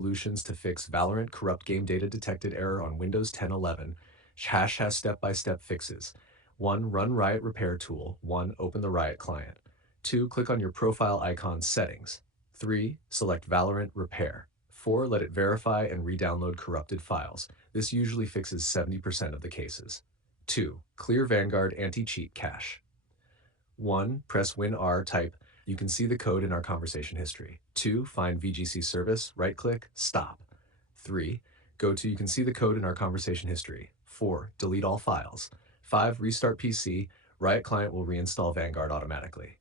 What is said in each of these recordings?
Solutions to fix Valorant corrupt game data detected error on Windows 10 11. Hash has step-by-step fixes. 1. Run Riot Repair Tool. 1. Open the Riot client. 2. Click on your profile icon settings. 3. Select Valorant Repair. 4. Let it verify and re-download corrupted files. This usually fixes 70% of the cases. 2. Clear Vanguard anti-cheat cache. 1. Press Win R, type, you can see the code in our conversation history. 2. Find VGC service, right-click, stop. 3. Go to you can see the code in our conversation history. 4. Delete all files. 5. Restart PC, Riot client will reinstall Vanguard automatically.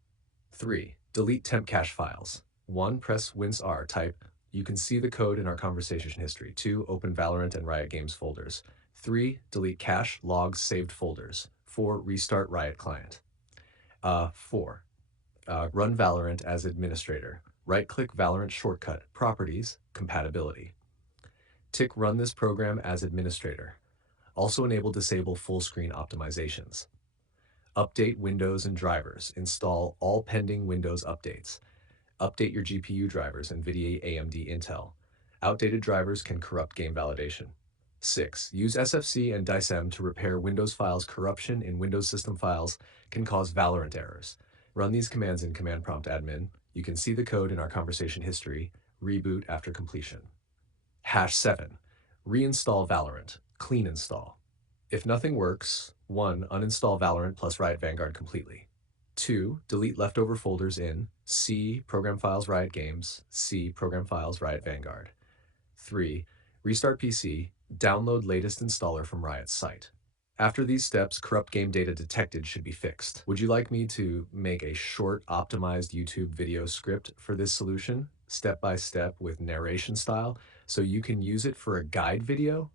3. Delete temp cache files. 1. Press Wince R, type, you can see the code in our conversation history. 2. Open Valorant and Riot Games folders. 3. Delete cache, logs, saved folders. 4. Restart Riot client. 4. Run Valorant as administrator. Right-click Valorant shortcut, Properties, Compatibility. Tick Run this program as administrator. Also enable disable full screen optimizations. Update Windows and drivers. Install all pending Windows updates. Update your GPU drivers, NVIDIA, AMD, Intel. Outdated drivers can corrupt game validation. 6. Use SFC and DICEM to repair Windows files. Corruption in Windows system files can cause Valorant errors. Run these commands in Command Prompt Admin. You can see the code in our conversation history. Reboot after completion. Hash 7. Reinstall Valorant. Clean install. If nothing works, 1. Uninstall Valorant plus Riot Vanguard completely. 2. Delete leftover folders in C. Program files Riot Games, C. Program files Riot Vanguard. 3. Restart PC. Download latest installer from Riot's site. After these steps, corrupt game data detected should be fixed. Would you like me to make a short, optimized YouTube video script for this solution, step by step with narration style, so you can use it for a guide video?